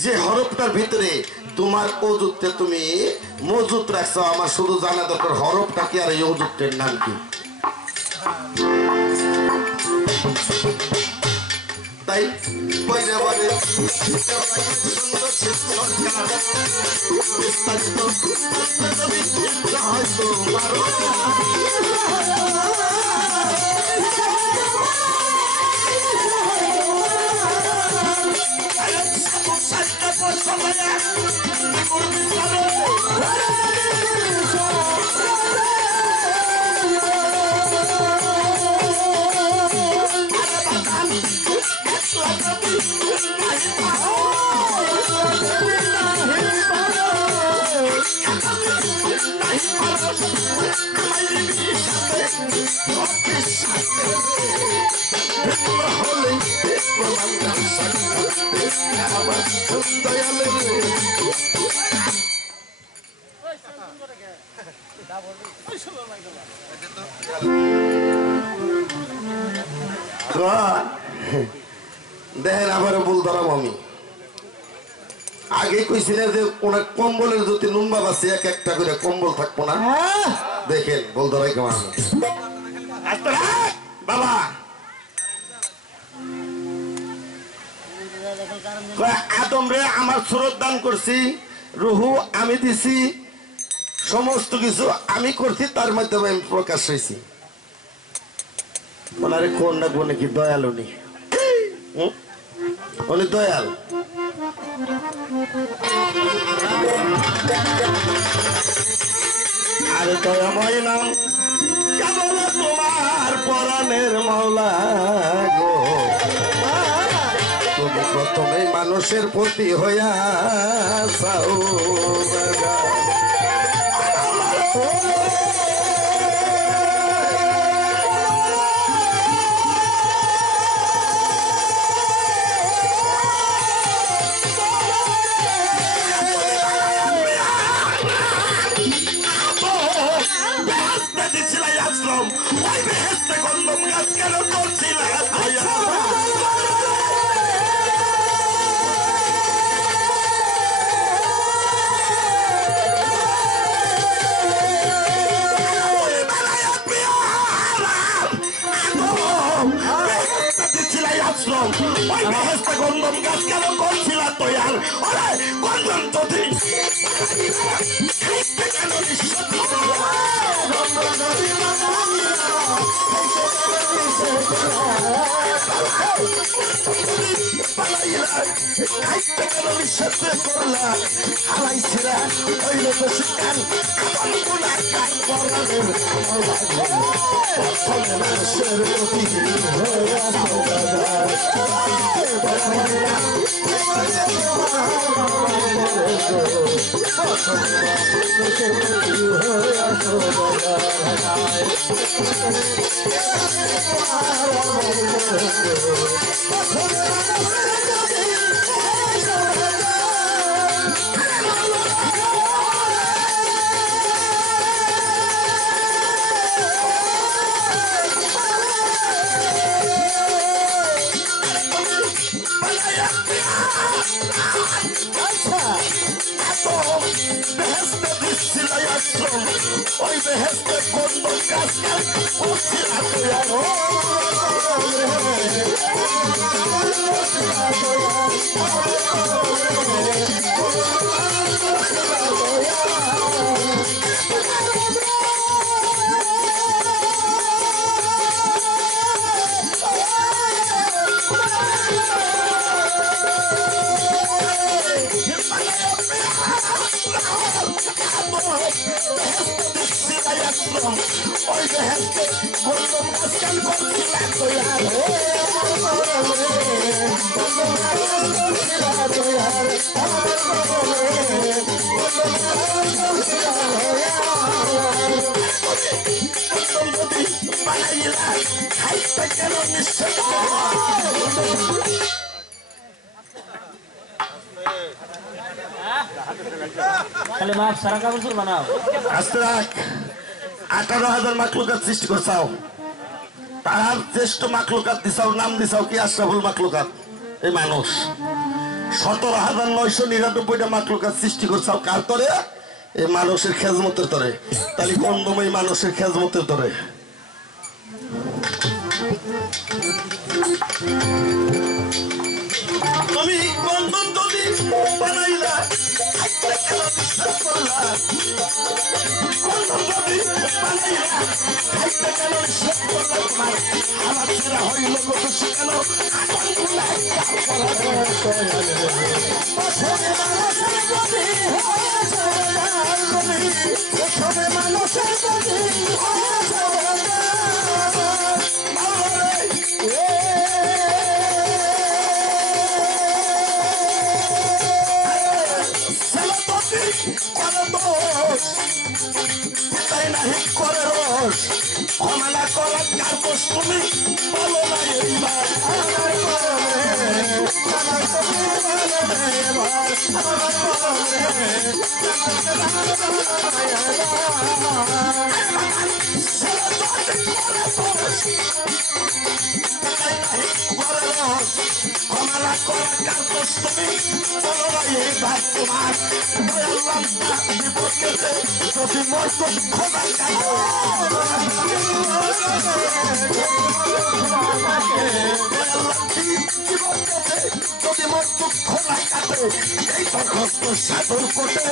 যে হরফটার ভিতরে তোমার অজুতে তুমি মজুত রাখছো, আমার শুধু জানা দরকার হরফটা কি আর এই অজুতের নাম কি। তাই পয়সা বলে দেখেন আবার ভুল ধরাম আমি। আগে কইছি না যে অনেক কম্বলের যদি লম্বা বাসে এক একটা করে কম্বল থাকবো না। দেখেন ভুল ধরাই কেমন বাবা। আদম রে আমার সুরত দান করছি, রুহু আমি দিছি, সমস্ত কিছু আমি করছি, তার মাধ্যমে আমি প্রকাশ হয়েছি। ওনারে কোন না কোন কি দয়াল উনি, উনি দয়াল। আরে দয়াময় নাম কেবল তোমার পরাণের মাওলা গো, তুমি প্রথমে মানুষের প্রতি হইয়া চাও গন্ধম গাছ কেন করছিল তৈয়ার? গন্ধম যদি ওই বেহেশতে কোন গাছ ওই বেহেশতে গন্ধম গাছ কেন করছিলেন তৈয়ার? খাইতে কেন নিশ্চয় খালি মাপ সারা কাপড় বানাও। আস্তে রাখ। 18,000 মাকলুকাত সৃষ্টি করছাও, তার শ্রেষ্ঠ মাকলুকাত দিছাও, নাম দিছাও কি আশরাফুল মাকলুকাত, এই মানুষ। 17,999টা মাকলুকাত সৃষ্টি করছাও কার তরে? এই মানুষের খেজমতের তরে। তাহলে কন্দম এই মানুষের খেজমতের তরে। তুমি কন্দম যদি বানাইলা কন্দম যদি বানাইলা আমার ছেড়া হইল কত শিখাল ক্ষমা করার কাগজ তুমি বলো না এইবার ক্ষমা করার কাগজ তুমি বলো না এইবার তোমার বিপক্ষে যদি মত ক্ষমা যদি মোর দুঃখ না কাটে এই দরখাস্ত সাদর কোটে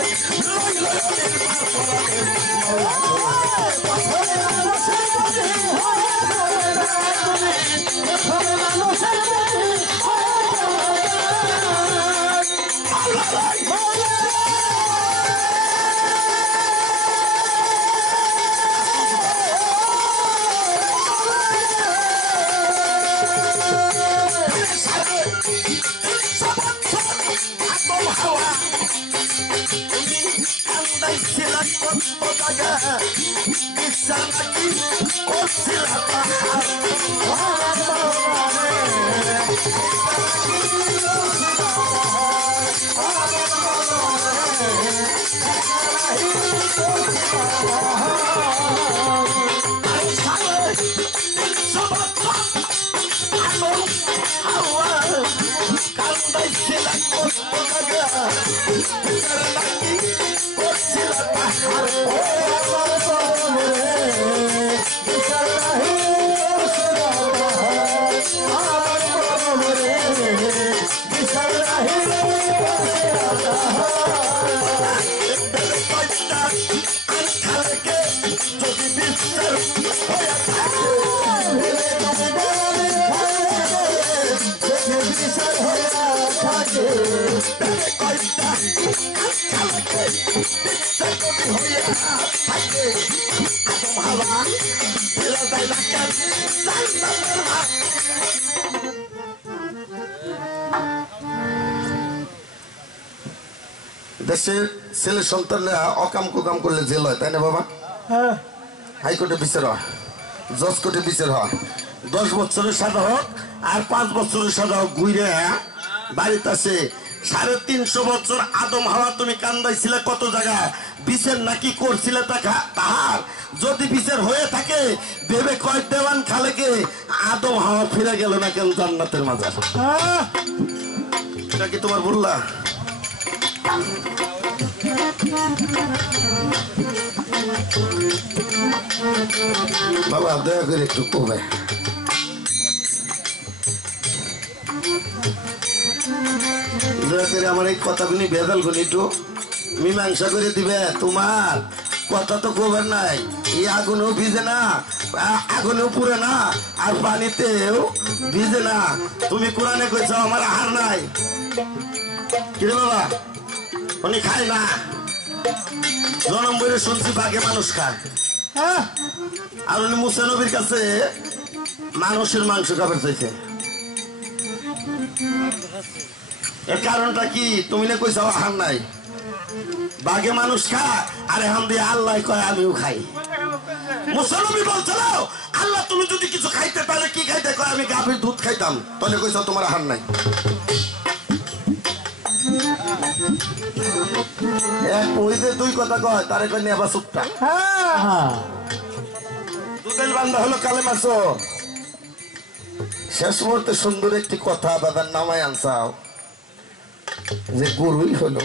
দেশের ছেলে সন্তানরা অকাম কুকাম করলে জেল হয়, তাই না বাবা? হাইকোর্টে বিচার হয়, জজ কোর্টে বিচার হয়, 10 বছরের সাজা হোক আর 5 বছরের সাজা হোক, ঘুরে বাড়িতে আসে। 350 বছর আদম হাওয়া তুমি কান্দাইছিলে কত জায়গায়, বিচার নাকি করছিলে তাহার যদি বিচার হয়ে থাকে ভেবে কয় দেওয়ান খালেকে আদম হাওয়া ফিরে গেল না কেন জান্নাতের মাজার? এটা কি তোমার বললা? বাবা দয়া করে একটু কমে দয়া করে আমার এই কথাগুলি ভেজাল গুলি একটু মীমাংসা করে দিবে। তোমার কথা তো কবের নাই, এই আগুনেও ভিজে না, আগুনেও পুড়ে না, আর পানিতেও ভিজে না। তুমি কোরআনে কইছো আমার আহার নাই, কিরে বাবা? উনি খায় না, জনম বইরে শুনছি বাঘে মানুষ খায়, আর উনি মুসা নবীর কাছে মানুষের মাংস খাবার চাইছে। এর কারণটা কি? তুমি না কইছো আহার নাই, বাঘে মানুষ খায়, আর এখন দিয়ে আল্লাহ কয় আমিও খাই। মুসা নবী বলছিল আল্লাহ তুমি যদি কিছু খাইতে তাহলে কি খাইতে? কয় আমি গাভীর দুধ খাইতাম। তাহলে কইছো তোমার আহার নাই। ওই যে দুই কথা কয় তারে কয় নিয়ে আবার চুপটা দুধের বান্ধা হলো কালে মাসো। শেষ মুহূর্তে সুন্দর একটি কথা দাদার নামায় আনসাও, যে গুরুই হলো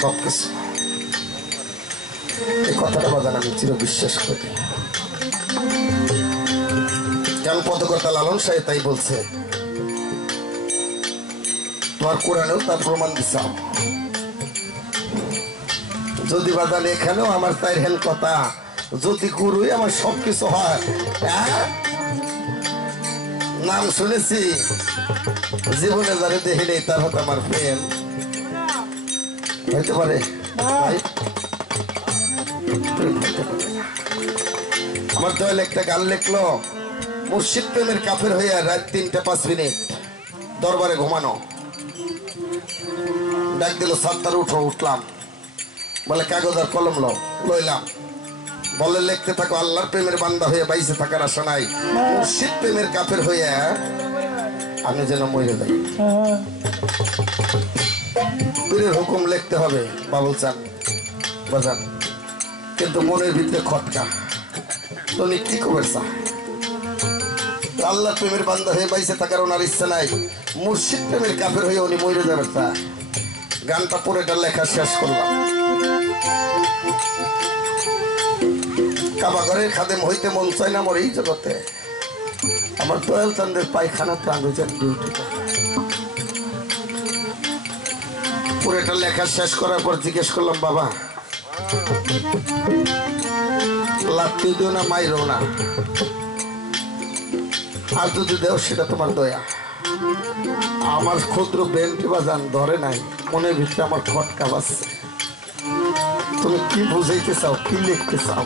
সবকিছু। এই কথাটা বাজান আমি চির বিশ্বাস করি। কেন পদকর্তা লালন সাহেব তাই বলছে, তোমার কোরআনেও তার প্রমাণ দিছাও। যদি বাজান এখানেও আমার তাই হেন কথা, যদি গুরুই আমার সবকিছু হয়, নাম শুনেছি জীবনে যারে দেখি নেই তার হতে আমার প্রেম হইতে পারে। আমার দয়াল একটা গান লিখলো, মুর্শিদ প্রেমের কাফের হইয়া রাত 3:05 দরবারে ঘুমানো। ডাক দিল সাত্তার উঠো, উঠলাম। বলে কাগজ আর কলম লইলাম। বলে লিখতে থাকো, আল্লাহর প্রেমের বান্দা হয়ে বাইসে থাকার আশা নাই, মুর্শিদ প্রেমের কাফের হইয়া আমি যেন মরে যাই। পীরের হুকুম লিখতে হবে বাবুল চান বাজান, কিন্তু মনের ভিতরে খটকা। তুমি কি করবে? আল্লাহ প্রেমের বান্দা হয়ে বাইসে থাকার ওনার ইচ্ছা নাই, মুর্শিদ প্রেমের কাফের হয়ে উনি মরে যাবে। গানটা পুরোটা লেখা শেষ করলাম। কাবাগরের খাদেম হইতে মন চায় না আমার এই জগতে। আমার দয়াল চান্দের পায়খানা প্রাণ ডিউটি। পুরোটা লেখা শেষ করার পর জিজ্ঞেস করলাম, বাবা লাত্তি দিও না, মাইরো না, আর যদি দেও সেটা তোমার দয়া। আমার ক্ষুদ্র বেনটি বাজান ধরে নাই, মনের ভিতরে আমার খটকা বাজছে। তুমি কি বুঝাইতে চাও, কি লিখতে চাও?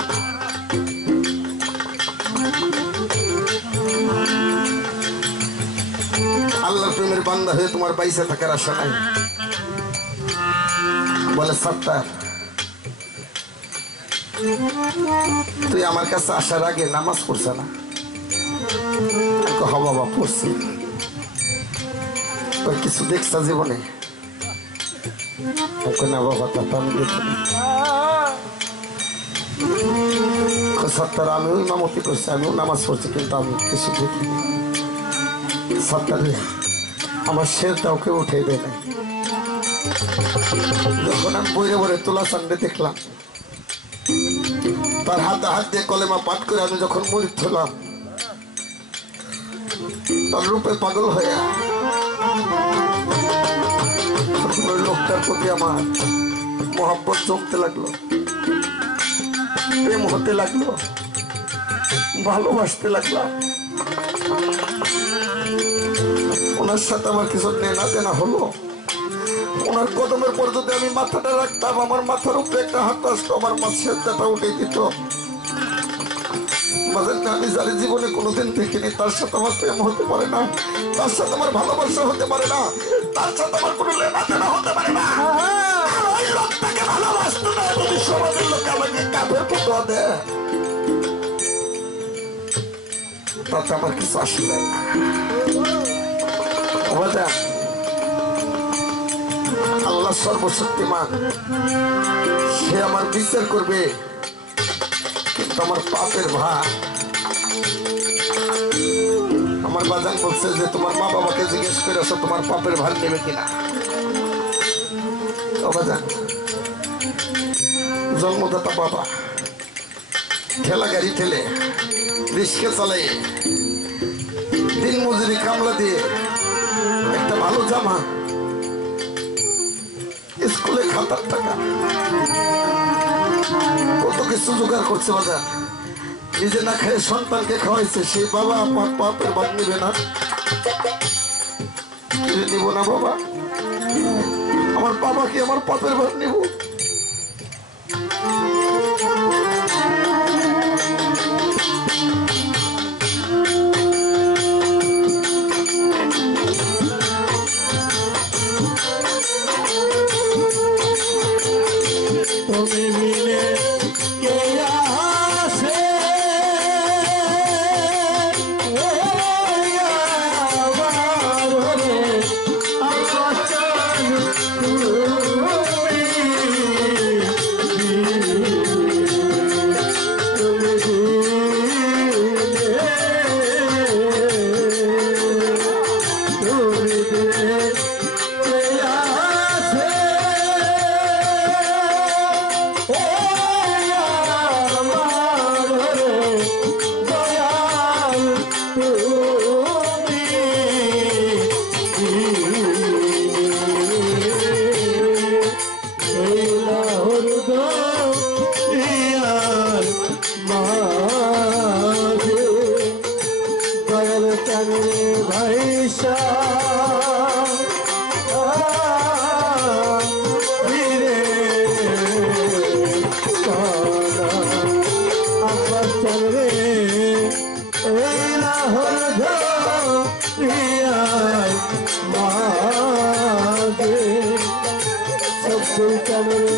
আল্লাহর প্রেমের বান্দা হয়ে তোমার বাইসে থাকার আশা নাই। বলে সাত্তার, তুই আমার কাছে আসার আগে নামাজ পড়ছে না? হ বাবা পড়ছি। তোর কিছু দেখছা জীবনে? না বাবা, তা আমি দেখিনি। সত্তর আমিও ইমামতি করছি, আমিও নামাজ পড়ছি, কিন্তু আমি কিছু দেখিনি। সত্তর আমার শেরটাওকে উঠে দেয় নাই। যখন আমি বইরে বইরে তোলা সামনে দেখলাম, তার হাতে হাত দিয়ে কলেমা পাঠ করে আমি যখন মরিদ হলাম, তার রূপে পাগল হয়ে লোকটার প্রতি আমার মহব্বত জমতে লাগলো, প্রেম হতে লাগলো, ভালোবাসতে লাগলাম। ওনার সাথে আমার কিছু নেনা দেনা হলো। ওনার কদমের পর যদি আমি মাথাটা রাখতাম, আমার মাথার উপরে একটা হাত আসতো, আমার মাথাটা উঠে দিত। আমি যার জীবনে কোনোদিন দেখিনি, তার সাথে আমার প্রেম হতে পারে না, তার সাথে আমার ভালোবাসা হতে পারে না, তার সাথে আমার কোনো লেনা দেনা হতে পারে না। ওই লোকটাকে ভালোবাসতো না, যদি সমাজের লোক আমাকে কাপের পুতো দেয়, তাতে আমার কিছু আসে না। আল্লাহ সর্বশক্তিমান, সে আমার বিচার করবে, কিন্তু আমার পাপের ভার। আমার বাজান বলছে যে তোমার মা বাবাকে জিজ্ঞেস করে আসো তোমার পাপের ভার নেবে কিনা। বাজান জন্মদাতা বাবা ঠেলা গাড়ি ঠেলে রিক্সা চালাই দিন মজুরি কামলা দিয়ে একটা ভালো জামা, স্কুলে খাতার টাকা, কত কিছু জোগাড় করছে বাজার। নিজে না খেয়ে সন্তানকে খাওয়াইছে, সেই বাবা আমার পাপের ভাগ নিবে না? নিব না বাবা, আমার বাবাকে আমার পাপের ভাগ নিব। Oh,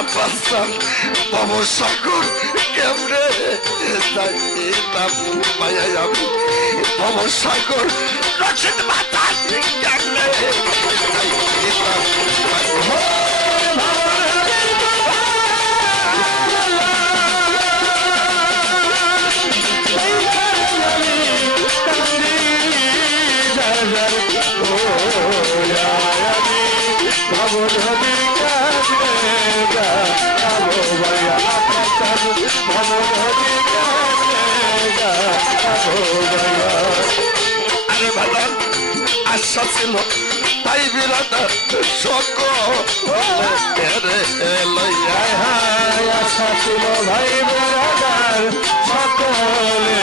আব্বাসান ভবসাগর কেমনে যাইতাম মায়া আমি ভবসাগর রচিত মাতা কেমনে যাইতাম আরে ভালো আশা ছিল তাই বিরাদার সকলে লইয়া আশা ছিল ভাই বেড়াদার সকলে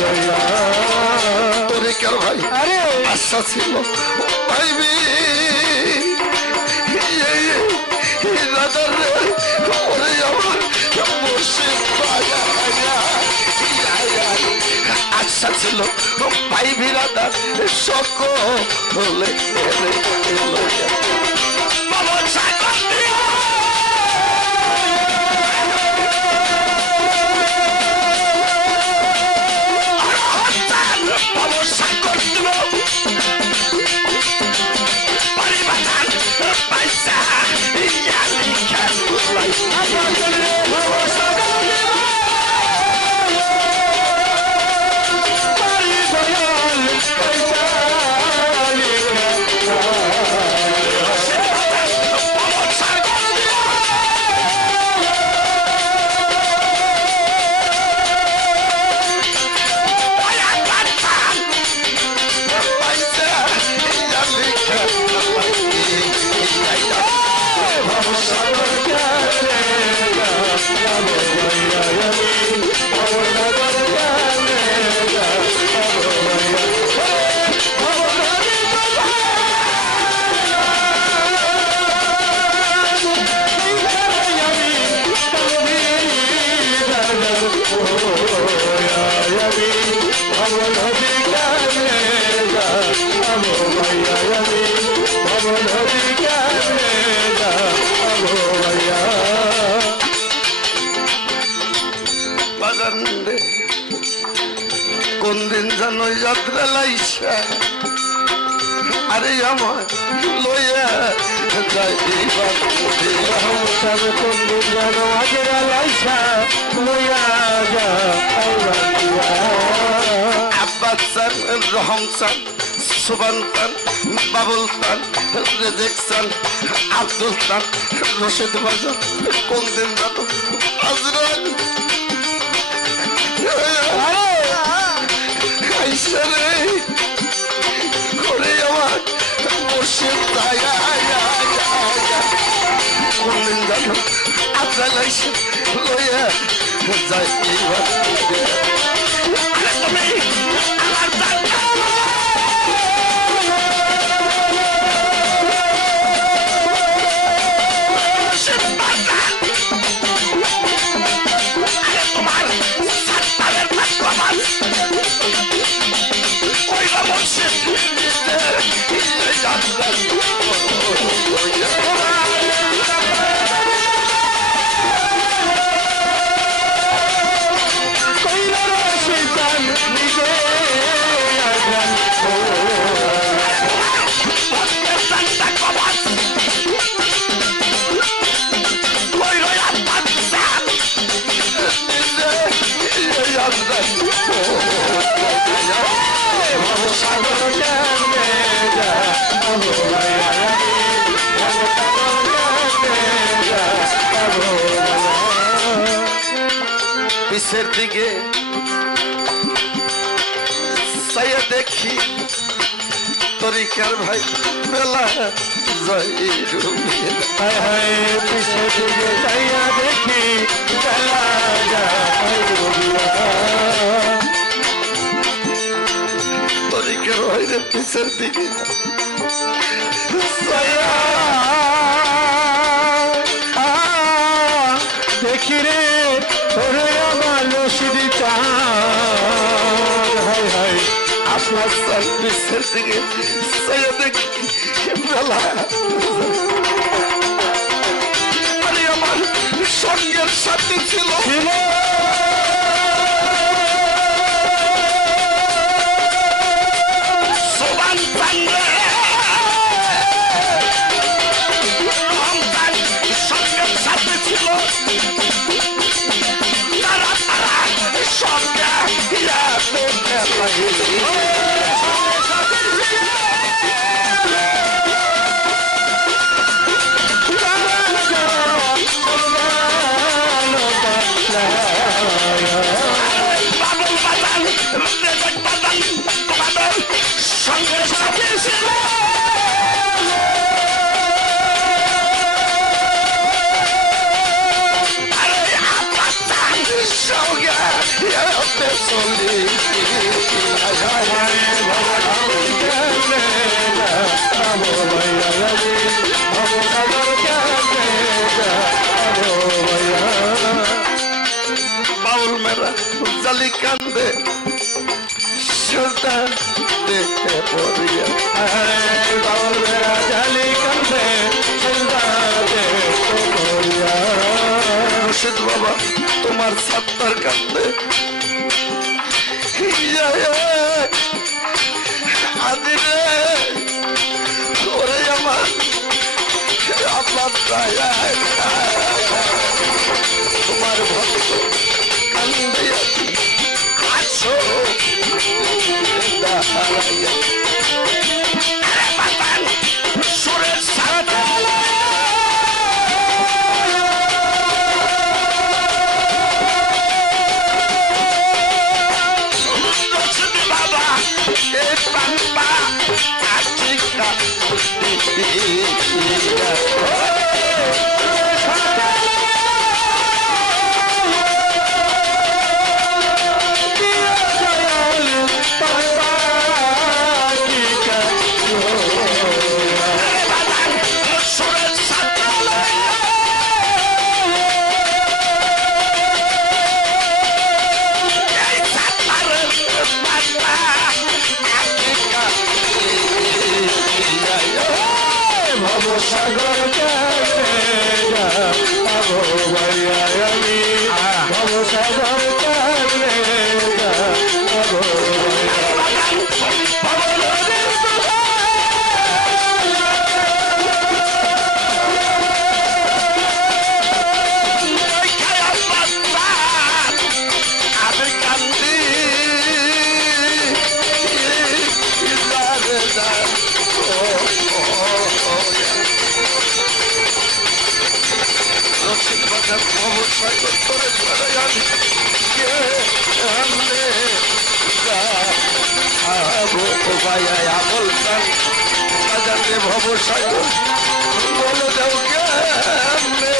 লইয়া তরিকার ভাই আরে আশা ছিল ভাইবি রাদার রে ওরে আমার মুর্শিদ আশা ছিল ভাই বিরাদার সকলে বাবা সাগর কোন দিন জানো যাত্রা লাইসা আরে আমার লইয়া যাইবার কোন দিন জানো আজরা লাইসা লইয়া যা আব্বাসান রহমসান সুবান্তান বাবুলতান রেজেকসান আব্দুলতান রশিদ বাজার কোন দিন জানো আজরান করে আমার মুর্শিদ কোন দিন জানো আপনার লইয়া যাই তুমি আমার পিছের দিকে সাইয়া দেখি তরিকার ভাই বেলা যাই পিছে দিকে যাইয়া দেখি বেলা যায় তরিকার ভাইরে পিছের দিকে দেখি রে ওরে আমার রশিদ চাঁদ হাই হাই আপনার পিছের দিকে সাইয়া দেখি বেলা আরে ছিল ছিল সোবান পান্ডে রমজান সঙ্গে সাথে ছিল তারা সঙ্গে বাবুল বাজান রেজেক বাজান তোমাদের সঙ্গে সাথে ছিল আরে আপনার সঙ্গে চলি বাউল মেরা জালি কান্দে সদা দেখে পড়িয়া বাউল মেরা জালি কান্দে রশিদ বাবা তোমার সাত্তার কান্দে আদি রে ওরে আমার আপনার তোমার ভক্ত কান্দে আছো সুরের সাথে বাবা এ পাম্পা আচিকা সাগর আমি ভবসাগর ভবসাগর বলো যাও কেমনে